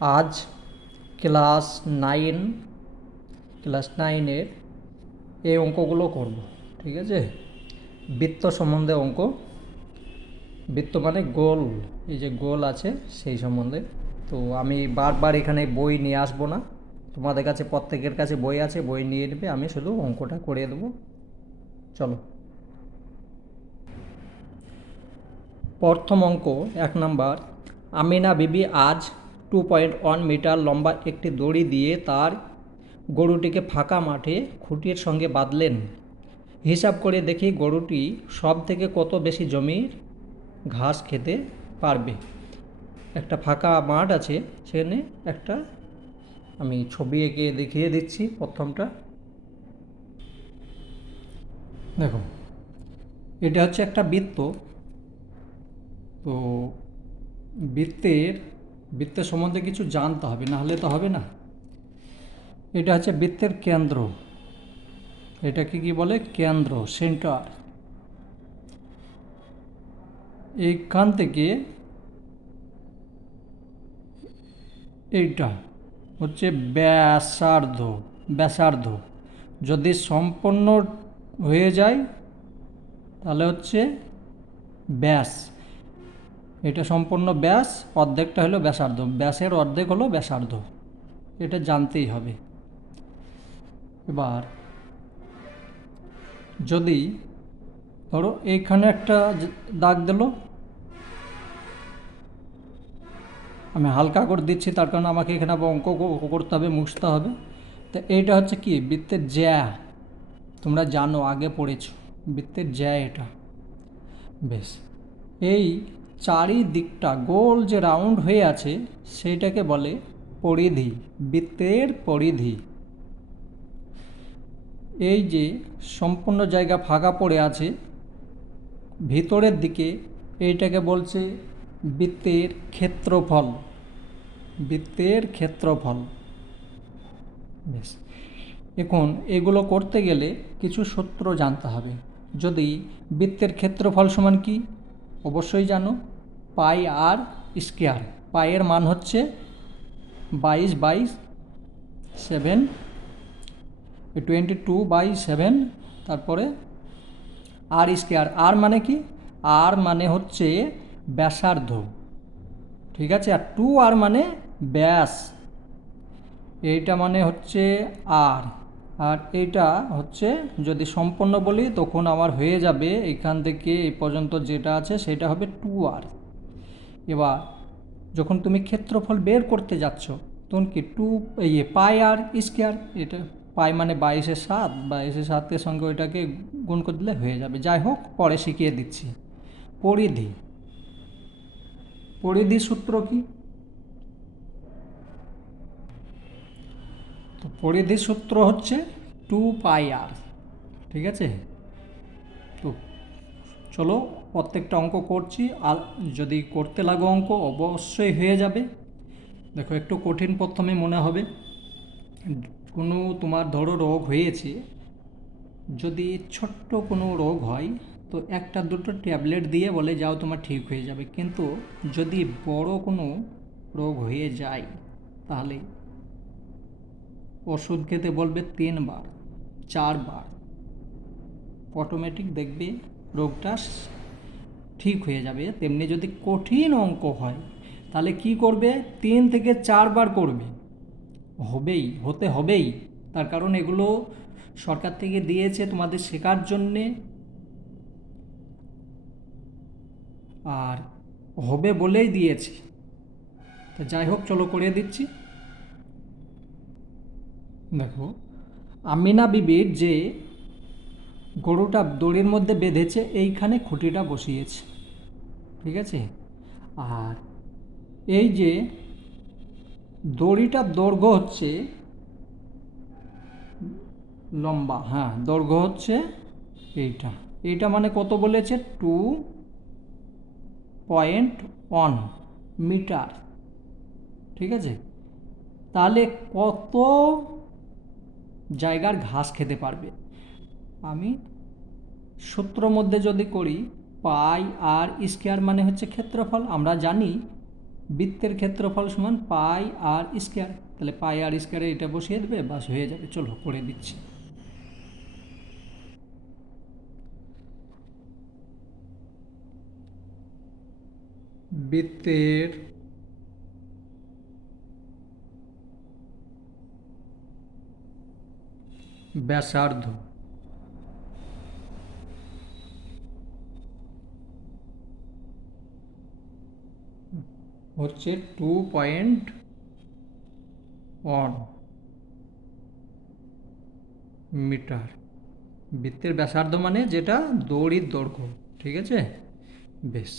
আজ class nine class নাইনের এই অঙ্কগুলো করব, ঠিক আছে। বৃত্ত সম্বন্ধে অঙ্ক, বৃত্ত মানে গোল, এই যে গোল আছে সেই সম্বন্ধে। তো আমি বারবার এখানে বই নিয়ে আসবো না, তোমাদের কাছে প্রত্যেকের কাছে বই আছে, বই নিয়ে নেবে, আমি শুধু অঙ্কটা করে দেবো। চলো, প্রথম অঙ্ক 1 নম্বর। আমিনা বিবি আজ 2.1 মিটার লম্বা একটি দড়ি দিয়ে তার গরুটিকে ফাঁকা মাঠে খুঁটির সঙ্গে বাঁধলেন। হিসাব করে দেখি গরুটি সব থেকে কত বেশি জমির ঘাস খেতে পারবে। একটা ফাঁকা মাঠ আছে, সেখানে একটা আমি ছবি এঁকে দেখিয়ে দিচ্ছি। প্রথমটা দেখো, এটা হচ্ছে একটা বৃত্ত। তো বৃত্তের সম্বন্ধে কিছু জানতে হবে, না হলে তো হবে না। এটা হচ্ছে বৃত্তের কেন্দ্র, এটাকে কি বলে? কেন্দ্র, সেন্টার। এইখান থেকে এইটা হচ্ছে ব্যাসার্ধ। ব্যাসার্ধ যদি সম্পন্ন হয়ে যায় তাহলে হচ্ছে ব্যাস। এটা সম্পূর্ণ ব্যাস, অর্ধেকটা হলো ব্যাসার্ধ, ব্যাসের অর্ধেক হলো ব্যাসার্ধ, এটা জানতেই হবে। এবার যদি ধরো এইখানে একটা দাগ দিল, আমি হালকা করে দিচ্ছি তার কারণ আমাকে এখানে অঙ্ক করতে হবে, মুছতে হবে। তো এইটা হচ্ছে কি? বৃত্তের জ্যা। তোমরা জানো, আগে পড়েছো বৃত্তের জ্যা এটা। বেশ, এই চারিদিকটা গোল যে রাউন্ড হয়ে আছে সেইটাকে বলে পরিধি, বৃত্তের পরিধি। এই যে সম্পূর্ণ জায়গা ফাঁকা পড়ে আছে ভিতরের দিকে, এইটাকে বলছে বৃত্তের ক্ষেত্রফল। বৃত্তের ক্ষেত্রফল। বেশ, এখন এগুলো করতে গেলে কিছু সূত্র জানতে হবে। যদি বৃত্তের ক্ষেত্রফল সমান কি? অবশ্যই জানো, পাই আর স্কোয়ার। পাইয়ের মান হচ্ছে 22/7, 22/7। তারপরে আর স্কোয়ার, আর মানে কি? আর মানে হচ্ছে ব্যাসার্ধ, ঠিক আছে। আর 2r মানে ব্যাস, এইটা মানে হচ্ছে আর। আর এইটা হচ্ছে, যদি সম্পূর্ণ বলি তখন আমার হয়ে যাবে এখান থেকে এই পর্যন্ত যেটা আছে সেটা হবে 2r। এবার যখন তুমি ক্ষেত্রফল বের করতে যাচ্ছ তখন কি পাই আর স্কোয়ার, এটা পাই মানে 22/7, 22/7 সঙ্গে ওইটাকে গুণ করে দিলে হয়ে যাবে। যাই হোক, পরে শিখিয়ে দিচ্ছি। পরিধি, পরিধি সূত্র কি? তো পরিধি সূত্র হচ্ছে 2πr, ঠিক আছে। তো চলো প্রত্যেকটা অঙ্ক করছি, আর যদি করতে লাগো অঙ্ক অবশ্যই হয়ে যাবে। দেখো, একটু কঠিন প্রথমে মনে হবে। কোনো তোমার ধরো রোগ হয়েছে, যদি ছোট্ট কোনো রোগ হয় তো একটা দুটো ট্যাবলেট দিয়ে বলে যাও তোমার ঠিক হয়ে যাবে। কিন্তু যদি বড় কোনো রোগ হয়ে যায় তাহলে ওষুধ খেতে বলবে 3বার 4বার, অটোমেটিক দেখবে রোগটা ঠিক হয়ে যাবে। তেমনি যদি কঠিন অঙ্ক হয় তাহলে কি করবে? 3 থেকে 4বার করবে, হতে হবেই। তার কারণ এগুলো সরকার থেকে দিয়েছে তোমাদের শেখার জন্যে, আর হবে বলেই দিয়েছি। তো যাই হোক, চলো করে দিচ্ছি। দেখো, আমিনা বিবির যে গরুটা দড়ির মধ্যে বেঁধেছে এইখানে খুঁটিটা বসিয়েছে, ঠিক আছে। আর এই যে দড়িটার দৈর্ঘ্য হচ্ছে লম্বা, হ্যাঁ দৈর্ঘ্য হচ্ছে এইটা। এইটা মানে কত বলেছে? 2.1 মিটার, ঠিক আছে। তাহলে কত জায়গার ঘাস খেতে পারবে? আমি সূত্র মধ্যে যদি করি, পাই আর স্কোয়ার মানে হচ্ছে ক্ষেত্রফল। আমরা জানি বৃত্তের ক্ষেত্রফল সমান পাই আর স্কয়ার, তাহলে পাই আর স্কয়ারে এটা বসিয়ে দেবে, বাস হয়ে যাবে। চলো করে দিচ্ছি। বৃত্তের ব্যাসার্ধ হচ্ছে 2.1 মিটার। বৃত্তের ব্যাসার্ধ মানে যেটা দড়ির দৈর্ঘ্য, ঠিক আছে? বেশ,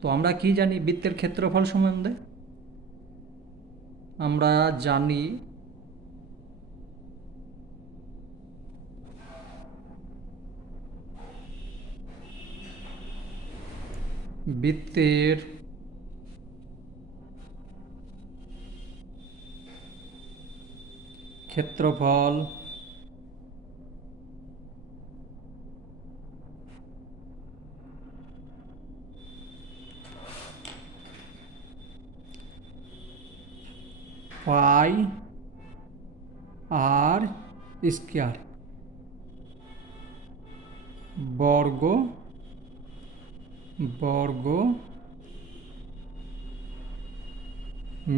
তো আমরা কি জানি বৃত্তের ক্ষেত্রফল সম্বন্ধে? আমরা জানি বৃত্তের ক্ষেত্রফল পাই আর স্কয়ার বর্গ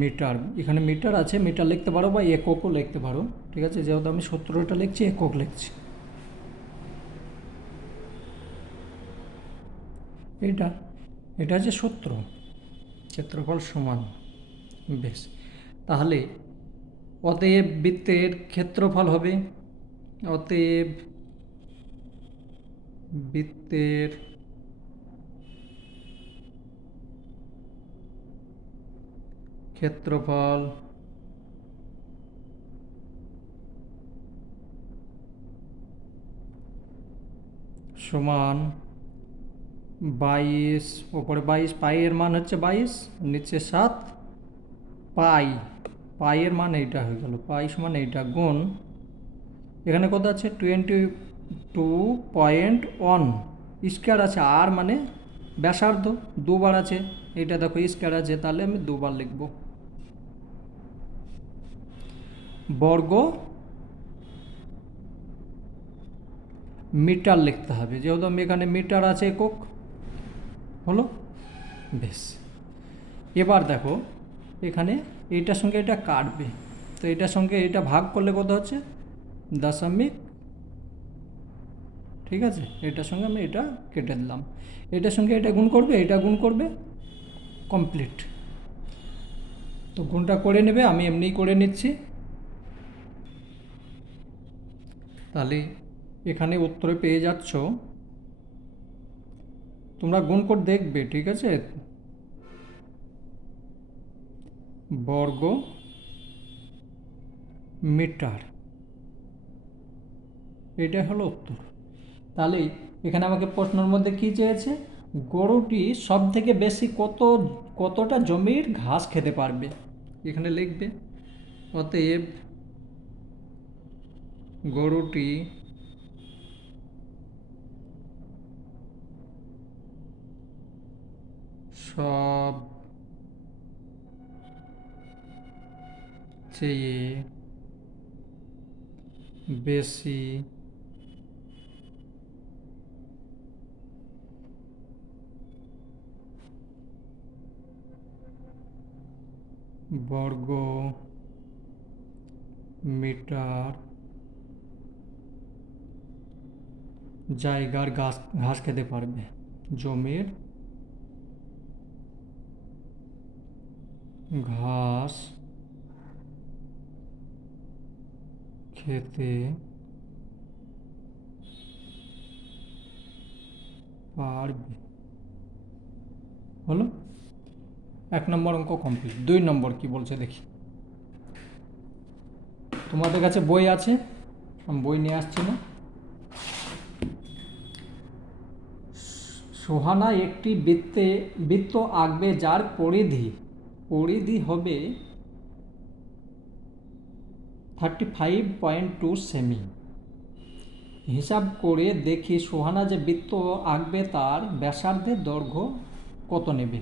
মিটার। এখানে মিটার আছে, মিটার লিখতে পারো বা এককও লিখতে পারো, ঠিক আছে? যেহেতু আমি সূত্রটা লিখছি, একক লিখছি। এটা হচ্ছে সূত্র, ক্ষেত্রফল সমান। বেশ, তাহলে অতএব বৃত্তের ক্ষেত্রফল হবে, অতএব বৃত্তের ক্ষেত্রফল সমান 22, ওপরে 22, পাই এর মান হচ্ছে 22, নিচে 7, পাই এর মান এইটা হয়ে গেল, পাই সমান এইটা, গুণ এখানে কত আছে 22.1 স্কয়ার আছে, আর মানে ব্যাসার্ধ দুবার আছে, এটা দেখো স্কয়ার আছে, তাহলে আমি দুবার লিখব। বর্গ মিটার লিখতে হবে, যেহেতু আমি এখানে মিটার আছে একক, হলো? বেশ, এবার দেখো এখানে এইটার সঙ্গে এটা কাটবে, তো এটার সঙ্গে এটা ভাগ করলে কত হচ্ছে 0., ঠিক আছে? এটার সঙ্গে আমি এটা কেটে দিলাম, এটার সঙ্গে এটা গুণ করবে, এটা গুণ করবে, কমপ্লিট। তো গুণটা করে নেবে, আমি এমনিই করে নিচ্ছি। তাহলে এখানে উত্তরে পেয়ে যাচ্ছ, তোমরা গুণ করে দেখবে, ঠিক আছে? বর্গ মিটার, এটা হলো উত্তর। তাহলে এখানে আমাকে প্রশ্নের মধ্যে কি চেয়েছে? গরুটি সব থেকে বেশি কতটা জমির ঘাস খেতে পারবে, এখানে লিখবে অতএব গরুটি সব চেয়ে বেশি বর্গ মিটার জায়গার ঘাস খেতে পারবে, জমির ঘাস খেতে পারবে, হলো? 1 নম্বর অঙ্ক কমপ্লিট। 2 নম্বর কি বলছে দেখি। তোমাদের কাছে বই আছে, আমি বই নিয়ে আসছি না। সোহানা একটি বৃত্ত আঁকবে যার পরিধি হবে 35.2 সেমি। হিসাব করে দেখি সোহানা যে বৃত্ত আঁকবে তার ব্যাসার্ধের দৈর্ঘ্য কত নেবে।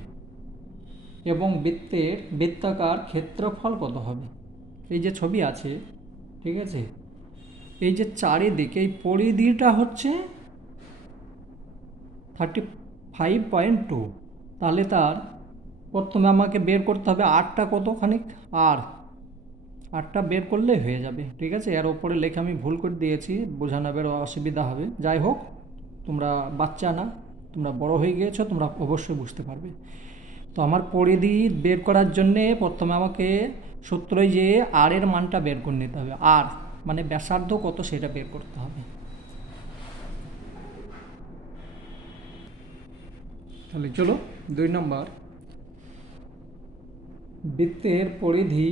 এবং বৃত্তাকার ক্ষেত্রফল কত হবে। এই যে ছবি আছে, ঠিক আছে, এই যে চারিদিকে এই পরিধিটা হচ্ছে 35.2, তাহলে তার প্রথমে আমাকে বের করতে হবে আরটা কতখানি, আরটা বের করলে হয়ে যাবে। ঠিক আছে, এর ওপরে লেখা আমি ভুল করে দিয়েছি, বোঝানোর অসুবিধা হবে। যাই হোক, তোমরা বাচ্চা না, তোমরা বড় হয়ে গিয়েছো, তোমরা অবশ্যই বুঝতে পারবে। তো আমার পরিধি বের করার জন্যে প্রথমে আমাকে সূত্রই যে আর এর মানটা বের করে নিতে হবে, আর মানে ব্যাসার্ধ কত সেটা বের করতে হবে। তাহলে চলো 2 নম্বর, বৃত্তের পরিধি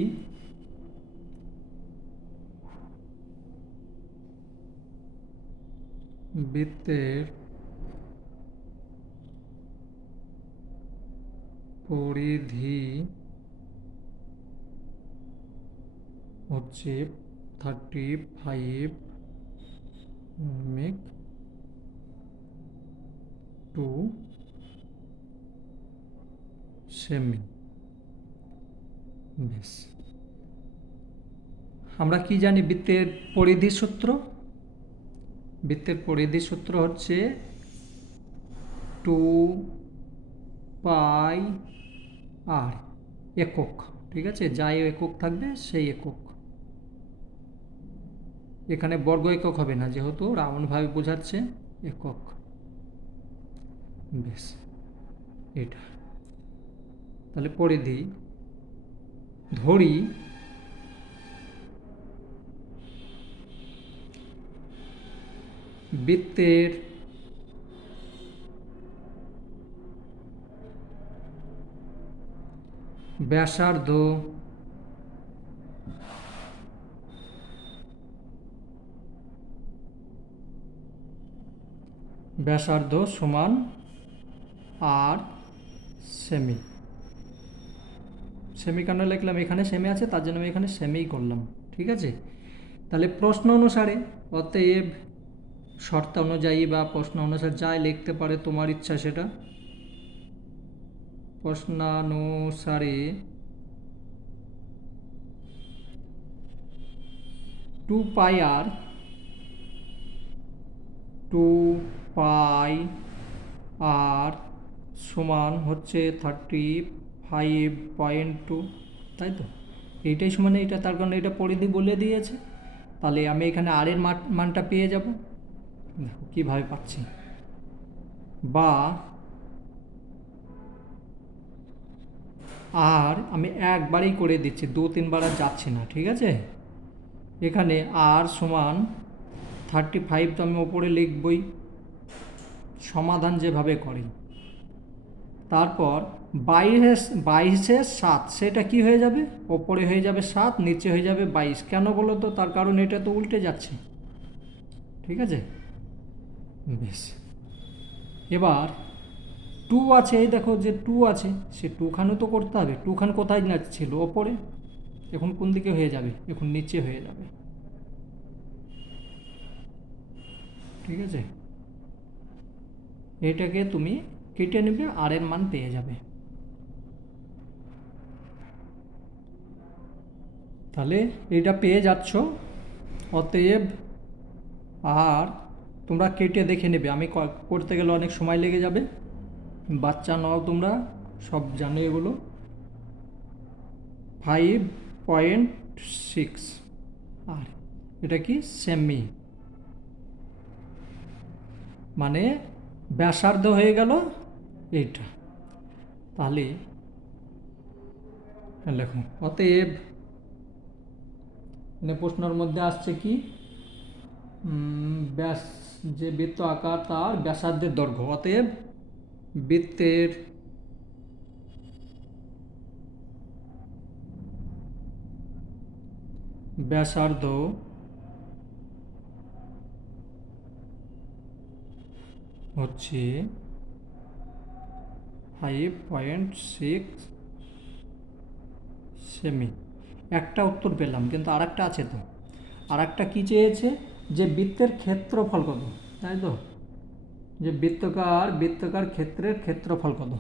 হচ্ছে 35.2 সেমি। বেশ, আমরা কি জানি বৃত্তের পরিধির সূত্র? বৃত্তের পরিধির সূত্র হচ্ছে 2 পাই আর, একক। ঠিক আছে, যাই একক থাকবে সেই একক, এখানে বর্গ একক হবে না যেহেতু রাউন্ডভাবে বোঝাচ্ছে, একক। বেশ, এটা তাহলে পরিধি ধরি বৃত্তের ব্যাসার্ধ সমান আর সেমি। সেমি কেন লিখলাম, এখানে সেমি আছে তার জন্য আমি এখানে সেমিই করলাম। ঠিক আছে, তাহলে প্রশ্ন অনুসারে, অতএব শর্ত অনুযায়ী বা প্রশ্ন অনুসারে যাই লিখতে পারে তোমার ইচ্ছা সেটা। প্রশ্নানুসারে 2 পাই আর সমান হচ্ছে 35.2, তাই তো, এইটাই সমান এটা, তার কারণে এটা পরিধি বলে দিয়েছে। তাহলে আমি এখানে আর এর মানটা পেয়ে যাব। দেখো কীভাবে পাচ্ছি, বা আর আমি একবারেই করে দিচ্ছি, 2-3 বার আর যাচ্ছি না। ঠিক আছে, এখানে আর সমান 35 তো আমি ওপরে লিখবই, সমাধান যেভাবে করি। তারপর 22-7 সেটা কি হয়ে যাবে, ওপরে হয়ে যাবে 7, নিচে হয়ে যাবে 22। কেন বলো তো, তার কারণ এটা তো উল্টে যাচ্ছে। ঠিক আছে, বেশ, এবার 2 আছে, এই দেখো যে 2 আছে, সে 2খানও তো করতে হবে। 2খান কোথায় না ছিল, ওপরে, এখন কোন দিকে হয়ে যাবে, এখন নিচে হয়ে যাবে। ঠিক আছে, এটাকে তুমি কেটে নেবে, আর এর মান পেয়ে যাবে। তাহলে এটা পেয়ে যাচ্ছ, অতএব আর তোমরা কেটে দেখে নেবে, আমি করতে গেলে অনেক সময় লেগে যাবে, বাচ্চা নও তোমরা, সব জানো এগুলো। 5.6 আর এটা কি সেমি, মানে ব্যাসার্ধ হয়ে গেল এইটা। তাহলে লেখো, অতএব মানে প্রশ্নের মধ্যে আসছে কি, ব্যাস যে বৃত্ত আকার তার ব্যাসার্ধের দৈর্ঘ্য, অতএব বৃত্তের ব্যাসার্ধ হচ্ছে 5.6 সেমি। একটা উত্তর পেলাম, কিন্তু আর একটা আছে তো, আর একটা কী চেয়েছে, যে বৃত্তের ক্ষেত্রফল কত, তাই তো, যে বৃত্তাকার ক্ষেত্রের ক্ষেত্রফল কত,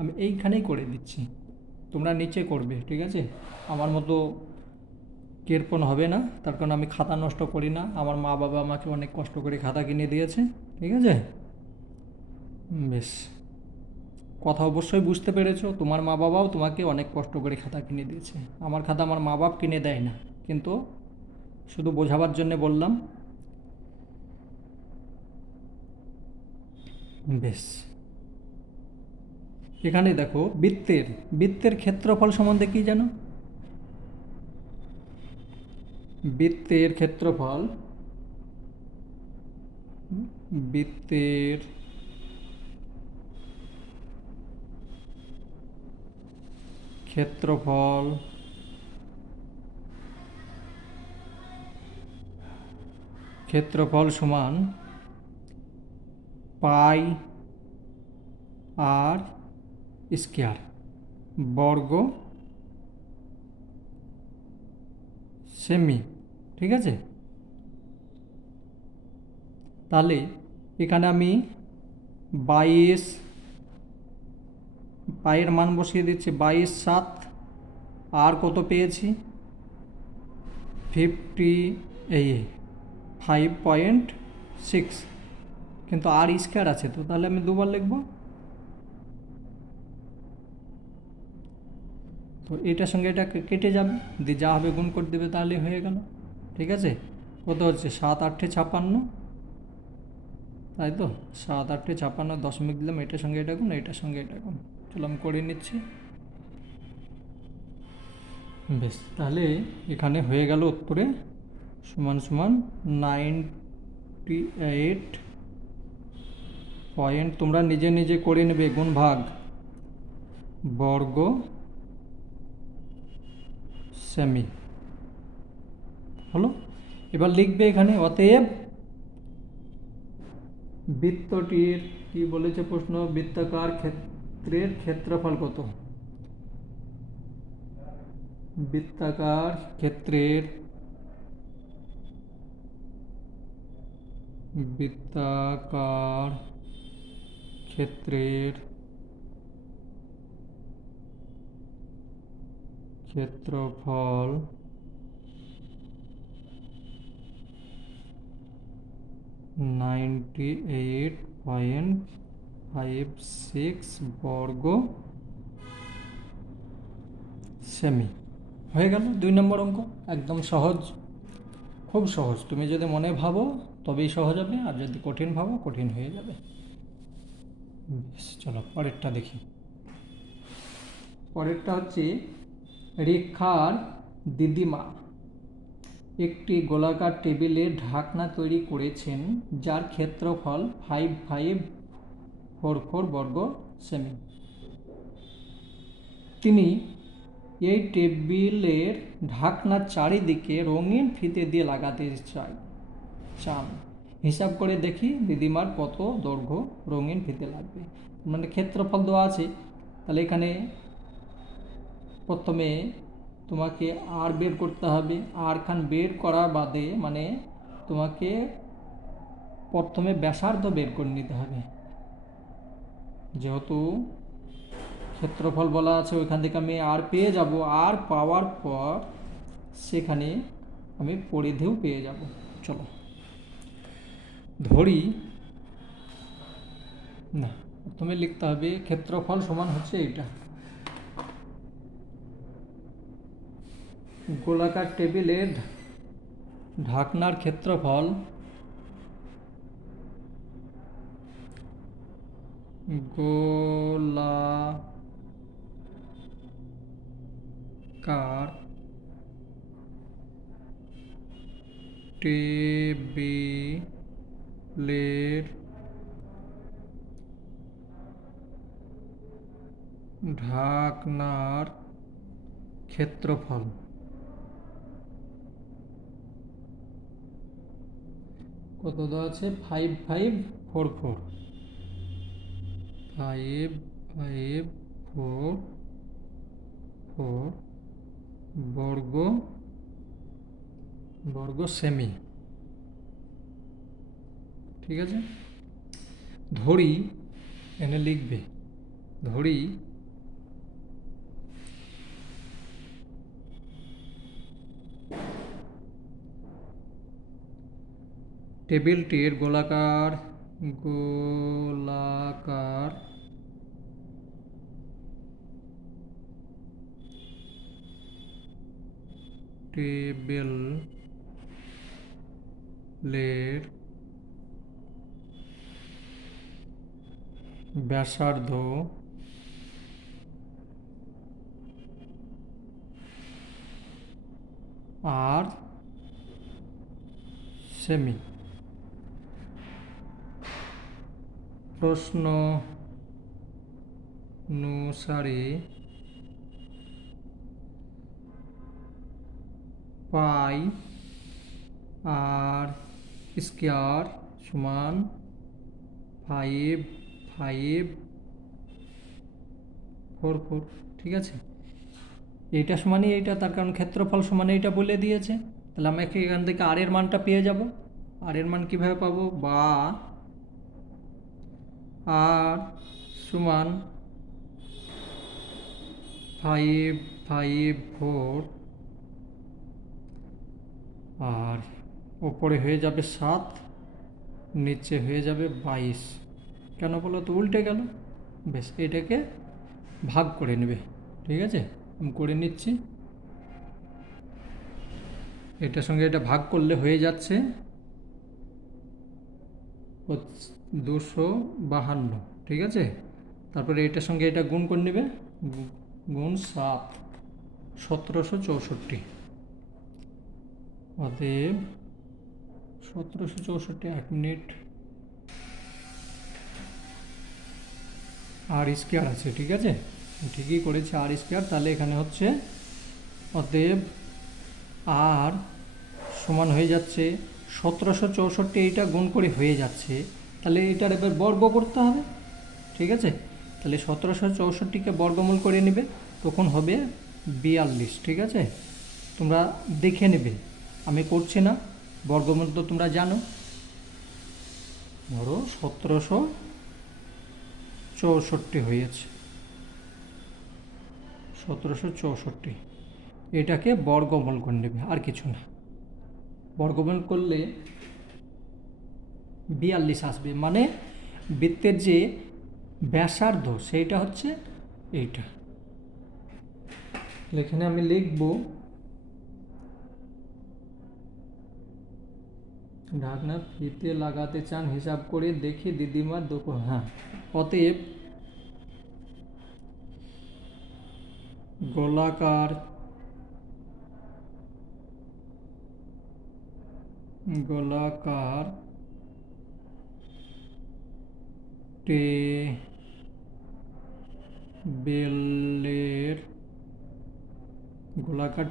আমি এইখানেই করে দিচ্ছি। তোমরা নিচে করবে, ঠিক আছে? আমার মতো কৃপণ হবে না, তার কারণ আমি খাতা নষ্ট করি না। আমার মা বাবা আমাকে অনেক কষ্ট করে খাতা কিনে দিয়েছে, ঠিক আছে? বেশ, কথা অবশ্যই বুঝতে পেরেছো। তোমার মা বাবাও তোমাকে অনেক কষ্ট করে খাতা কিনে দিয়েছে। আমার খাতা আমার মা বাপ কিনে দেয় না, কিন্তু শুধু বোঝাবার জন্য বললাম। বেশ, এখানে দেখো বৃত্তের বৃত্তের ক্ষেত্রফল সম্বন্ধে কি জানো? বৃত্তের ক্ষেত্রফল, বৃত্তের ক্ষেত্রফল ক্ষেত্রফল সমান পাই আর স্কয়ার বর্গ সেমি, ঠিক আছে? তাহলে এখানে আমি 22, পায়ের মান বসিয়ে দিচ্ছি 22/7, আর কত পেয়েছি 5.6, কিন্তু আর স্কয়ার আছে, তো তাহলে আমি দুবার লিখব। তো এটার সঙ্গে এটা কেটে যাবে, দিয়ে যা হবে গুণ করে দেবে, তাহলে হয়ে গেল, ঠিক আছে? কত হচ্ছে 7×8=56, তাই তো? 7×8=56, দশমিক দিলাম, এটার সঙ্গে এটা গুণ, এটার সঙ্গে এটা গুণ। চলো আমি করে নিচ্ছি। বেশ, তাহলে এখানে হয়ে গেল উত্তরে সমান সমান 98 পয়েন্ট। তোমরা নিজে নিজে করে নেবে গুণ ভাগ বর্গ সেমি, হলো? এবার লিখবে এখানে, অতএব বৃত্তটির কি বলেছে প্রশ্ন, বৃত্তাকার ক্ষেত্রের ক্ষেত্রফল কত? বৃত্তাকার ক্ষেত্রের বৃত্তাকার ক্ষেত্রের ক্ষেত্রফল 98.56 বর্গ সেমি। হয়ে গেল 2 নম্বর অঙ্ক। একদম সহজ, খুব সহজ। তুমি যদি মনে ভাবো তবেই সহজ হবে, আর যদি কঠিন ভাবো কঠিন হয়ে যাবে। বেশ, চলো পরেরটা দেখি। পরেরটা হচ্ছে, রেখার দিদিমা একটি গোলাকার টেবিলের ঢাকনা তৈরি করেছেন, যার ক্ষেত্রফল 5544 বর্গ সেমি। তিনি এই টেবিলের ঢাকনার চারিদিকে রঙিন ফিতে দিয়ে লাগাতে চান। হিসাব করে দেখি দিদিমার কত দৈর্ঘ্য রঙিন ফিতে লাগবে। মানে ক্ষেত্রফল দেওয়া আছে, তাহলে এখানে প্রথমে তোমাকে আর বের করতে হবে। আর খান বের করা বাদে মানে তোমাকে প্রথমে ব্যাসার্ধ বের করে নিতে হবে। যেহেতু ক্ষেত্রফল বলা আছে, ওইখান থেকে আমি আর পেয়ে যাব। আর পাওয়ার পর সেখানে আমি পরিধিও পেয়ে যাব। চলো ধরি, না, প্রথমে লিখতে হবে ক্ষেত্রফল সমান হচ্ছে এটা। গোলাকার টেবিলের ঢাকনার ক্ষেত্রফল গোলাকার টেবিলের ঢাকনার ক্ষেত্রফল কত দেওয়া আছে 5544 বর্গ সেমি, ঠিক আছে? ধরি, এনে লিখবে, ধরি টেবিলটির গোলাকার টেবিলের ব্যাসার্ধ আর সেমি। প্রশ্ন অনুসারে পাই আর স্কয়ার সমান 5,544। ঠিক আছে, এইটা সমানই এইটা, তার কারণ ক্ষেত্রফল সমান এইটা বলে দিয়েছে। তাহলে আমি এখান থেকে আর এর মানটা পেয়ে যাব। আর এর মান কীভাবে পাবো? বা আর সমান 5,544 আর ওপরে হয়ে যাবে 7, নিচে হয়ে যাবে 22। কেন বলো তো? উল্টে গেল। বেশ, এটাকে ভাগ করে নেবে। ঠিক আছে, আমি করে নিচ্ছি। এটার সঙ্গে এটা ভাগ করলে হয়ে যাচ্ছে 252। ঠিক আছে, তারপরে এটার সঙ্গে এটা গুণ করে নেবে, গুণ 7, 1764। অতএব 1764, 1 মিনিট, আর স্কয়ার আছে। ঠিক আছে, ঠিকই করেছে, আর স্কয়ার। তাহলে এখানে হচ্ছে অতএব আর সমান হয়ে যাচ্ছে 1764, এইটা গুণ করে হয়ে যাচ্ছে। তাহলে এটার এবার বর্গ করতে হবে। ঠিক আছে, তাহলে 1764কে বর্গমূল করে নেবে, তখন হবে 42। ঠিক আছে, তোমরা দেখে নেবে, আমি করছি না, বর্গমূল তো তোমরা জানো। ধরো 1764 হয়েছে, 1764, এটাকে বর্গমূল করে নেবে, আর কিছু না। বর্গমূল করলে 42 আসবে, মানে বৃত্তের যে ব্যাসার্ধ সেইটা হচ্ছে এইটা। এখানে আমি লিখব ঢাকনা ফিতে লাগাতে চান, হিসাব করে দেখি দিদিমার দোকান। হ্যাঁ, অতএব গোলাকার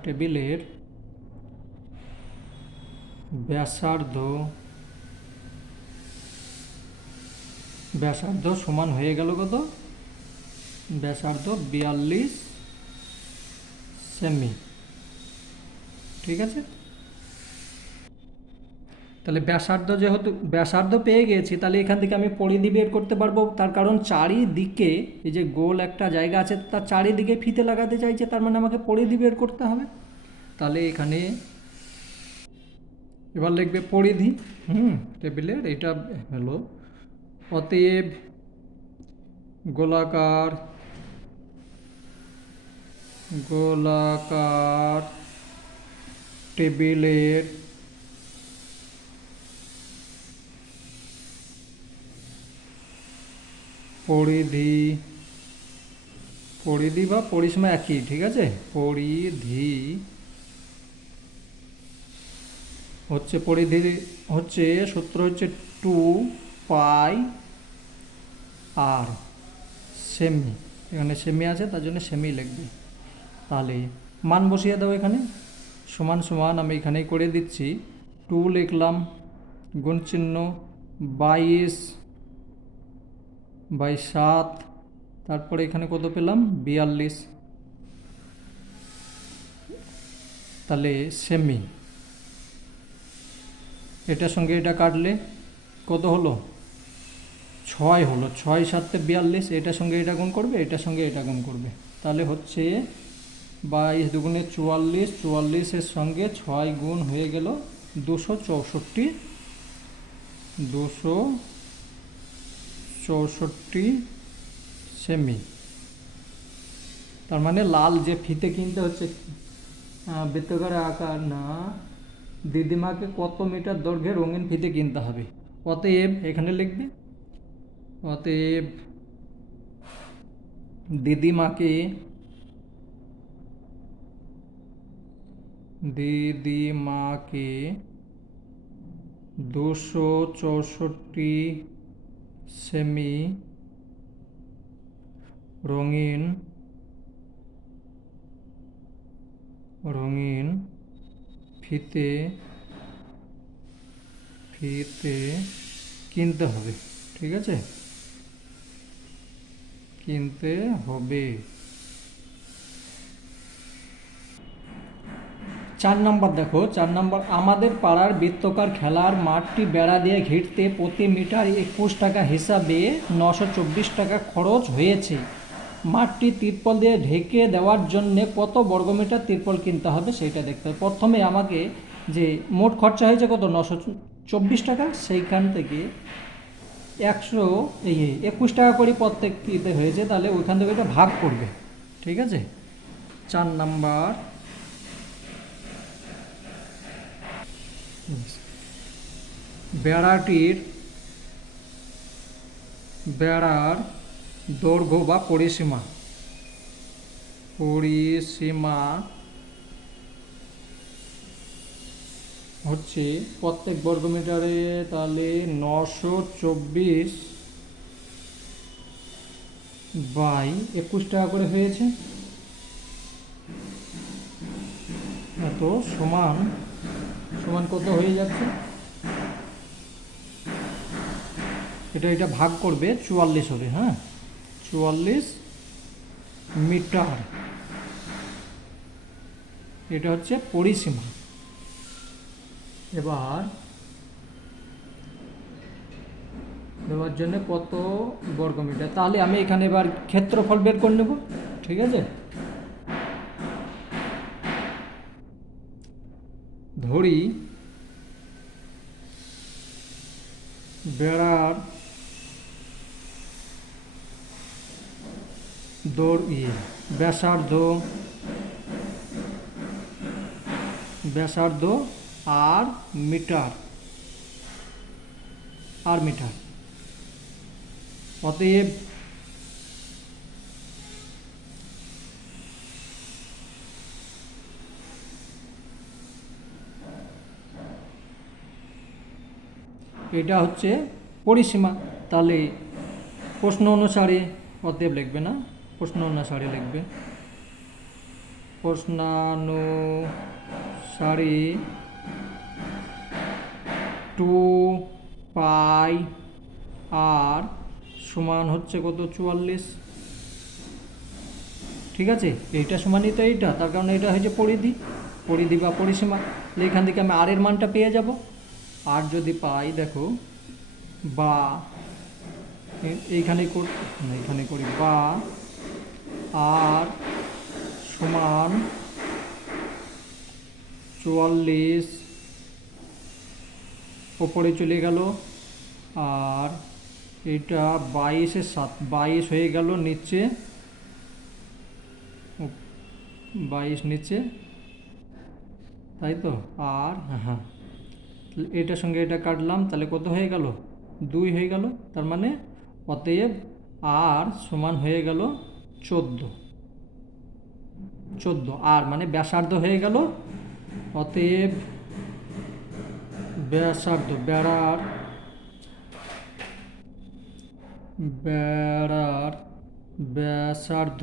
টেবিলের ব্যাসার্ধ সমান হয়ে গেল কত? ব্যাসার্ধ 42 সেমি। ঠিক আছে, তাহলে যেহেতু ব্যাসার্ধ পেয়ে গেছি, তাহলে এখান থেকে আমি পরিধি বের করতে পারবো। তার কারণ চারিদিকে এই যে গোল একটা জায়গা আছে, তার চারিদিকে ফিতে লাগাতে চাইছে, তার মানে আমাকে পরিধি বের করতে হবে। তাহলে এখানে এবার লিখবে পরিধি টেবিলের, এটা হলো। অতএব গোলাকার টেবিলের পরিধি বা পরিসীমা একই। ঠিক আছে, পরিধি হচ্ছে সূত্র হচ্ছে 2πr সেমি। এখানে সেমি আছে, তার জন্য সেমি লিখবে। তাহলে মান বসিয়ে দাও এখানে, সমান সমান আমি এখানেই করে দিচ্ছি। 2 লিখলাম, গুণ চিহ্ন 22/7, তারপরে এখানে কত পেলাম? 42। তাহলে সেমি, এটার সঙ্গে এটা কাটলে কত হলো? 6 হলো। 6 7 42, এটার সঙ্গে এটা গুণ করবে, এটার সঙ্গে এটা গুণ করবে, তাহলে হচ্ছে 22 দুগুণে 44, 44-এর সঙ্গে 6 গুণ হয়ে গেল 264 264 সেমি। তার মানে লাল যে ফিতে কিনতে হচ্ছে বৃত্তাকার আকার না, দিদিমাকে কত মিটার দৈর্ঘ্যে রঙিন ফিতে কিনতে হবে। অতএব এখানে লিখবে, অতএব দিদিমাকে 264 সেমি রঙিন ফিতে কিনতে হবে। ঠিক আছে, কিনতে হবে। 4 নম্বর দেখো, 4 নম্বর, আমাদের পাড়ার বৃত্তাকার খেলার মাঠটি বেড়া দিয়ে ঘিরতে প্রতি মিটার 21 টাকা হিসাবে 924 টাকা খরচ হয়েছে। মাঠটি তিরপল দিয়ে ঢেকে দেওয়ার জন্য কত বর্গমিটার তিরপল কিনতে হবে সেইটা দেখতে হবে। প্রথমে আমাকে যে মোট খরচা হয়েছে কত, 924 টাকা, সেইখান থেকে 21 টাকা করে প্রত্যেক কিনতে হয়েছে, তাহলে ওইখান থেকে এটা ভাগ করবে। ঠিক আছে, 4 নাম্বার, বেড়ার দৈর্ঘ্য বা পরিসীমা হচ্ছে প্রত্যেক বর্গমিটারে, তাহলে 924 বাই 21 টাকা করে হয়েছে। এত সমান কত হয়ে যাচ্ছে, এটা ভাগ করবে 44 হবে। হ্যাঁ, 44 মিটার, এটা হচ্ছে পরিসীমা। এবার দেওয়ার জন্য কত বর্গমিটার, তাহলে আমি এখানে এবার ক্ষেত্রফল বের করে নেব। ঠিক আছে, ধরি বেড়ার ব্যাসার্ধ আর মিটার, অতএব এটা হচ্ছে পরিসীমা। তাহলে প্রশ্ন অনুসারে, অতএব লিখবে না, প্রশ্ন অনুসারে লিখবে, প্রশ্নানুসারে 2 পাই আর সমান হচ্ছে কত, 44। ঠিক আছে, এইটা সমানই তো এইটা, তার কারণে এটা হচ্ছে পরিধি বা পরিসীমা। এখান থেকে আমি আর এর মানটা পেয়ে যাব। আর যদি পাই, দেখো, বা এইখানে করি বা আর সমান 44 ওপরে চলে গেল, আর এটা 22 হয়ে গেল নিচে, 22 নিচে, তাই তো। আর হ্যাঁ, এটার সঙ্গে এটা কাটলাম, তাহলে কত হয়ে গেল, 2 হয়ে গেল। তার মানে অতএব আর সমান হয়ে গেল 14। আর মানে ব্যাসার্ধ হয়ে গেল। অতএব ব্যাসার্ধ, বেড়ার ব্যাসার্ধ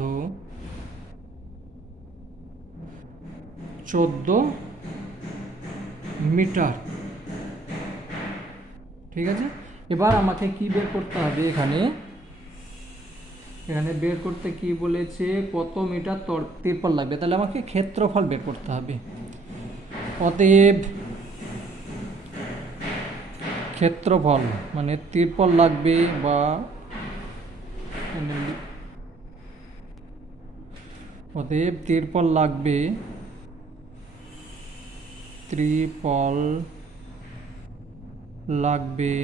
14 মিটার। ঠিক আছে, এবার আমাকে কি বের করতে হবে, এখানে বের করতে কি বলেছে, কত মিটার তিরপল লাগবে, তাহলে আমাকে ক্ষেত্রফল বের করতে হবে। অতএব ক্ষেত্রফল মানে তিরপল লাগবে, বা অতএব তিরপল লাগবে, লাগবে,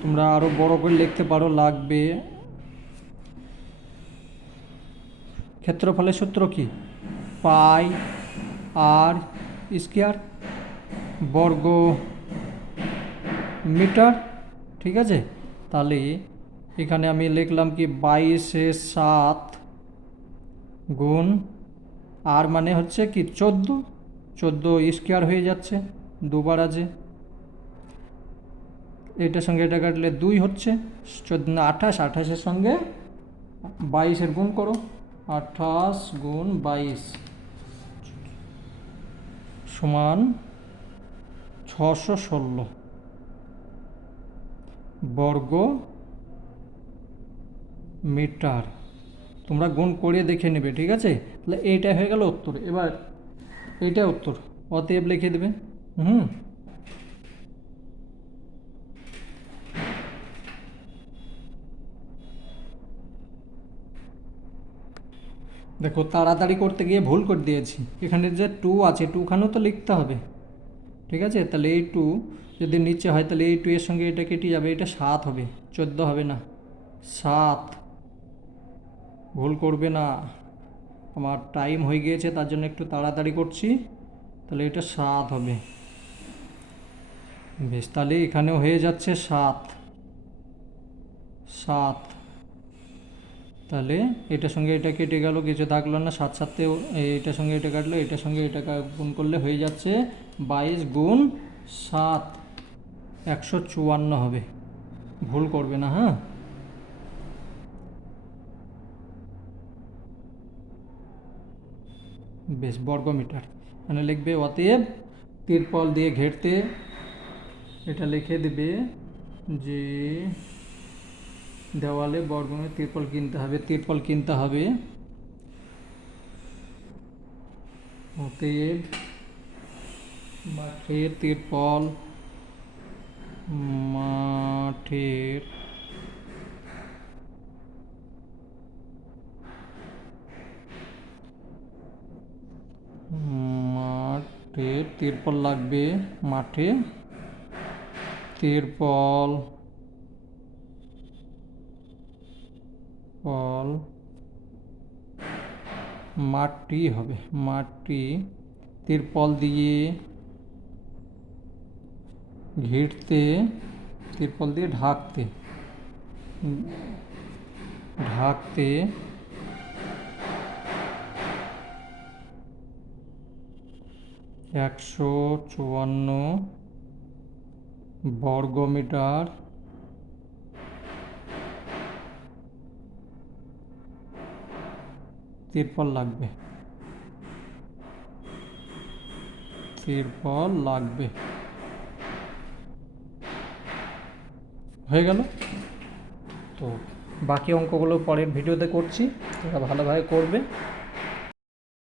তোমরা আরও বড় করে লিখতে পারো, লাগবে। ক্ষেত্রফলের সূত্র কি? পাই আর স্কয়ার বর্গ মিটার। ঠিক আছে, তাহলে এখানে আমি লিখলাম কি 22/7 গুণ আর মানে হচ্ছে কি 14 স্কয়ার হয়ে যাচ্ছে, দুবার আছে, এটার সঙ্গে এটা কাটলে 2 হচ্ছে, 14 না 28, 28-এর সঙ্গে 22-এর গুণ করো, 28 গুণ 22 সমান 616 বর্গ মিটার। তোমরা গুণ করে দেখে নেবে, ঠিক আছে। তাহলে এইটা হয়ে গেল উত্তর। এবার এইটা উত্তর, অতএব লিখে দেবে। দেখো তাড়াতাড়ি করতে গিয়ে ভুল করে দিয়েছি, এখানে যে 2 আছে 2খানেও তো লিখতে হবে, ঠিক আছে। তাহলে এই 2 যদি নিচে হয় তাহলে এই 2 এর সঙ্গে এটা কেটে যাবে, এটা 7 হবে, 14 হবে না, 7। ভুল করবে না, আমার টাইম হয়ে গিয়েছে তার জন্য একটু তাড়াতাড়ি করছি। তাহলে এটা 7 হবে। বেশ, তাহলে এখানেও হয়ে যাচ্ছে 7। তাহলে এটার সঙ্গে এটা কেটে গেল, কিছু থাকলো না, 7 7-তেও এটার সঙ্গে এটা কাটলো, এটার সঙ্গে এটা গুণ করলে হয়ে যাচ্ছে 22 গুণ 7, 154 হবে। ভুল করবে না, হ্যাঁ। বেশ, বর্গমিটার মানে লিখবে অতএব তিরপল দিয়ে ঘেরতে এটা লিখে দেবে যে দেওয়ালে বর্গমে তিরপল কিনতে হবে, অতএব মাঠের তিরপল, মাঠের তিরপল লাগবে, মাঠে তিরপল মাটি হবে, মাটি তিরপল দিয়ে ঘিরতে, তিরপল দিয়ে ঢাকতে 154 বর্গমিটার তিরপল লাগবে, হয়ে গেল। তো বাকি অঙ্কগুলো পরের ভিডিওতে করছি, তোমরা ভালোভাবে করবে।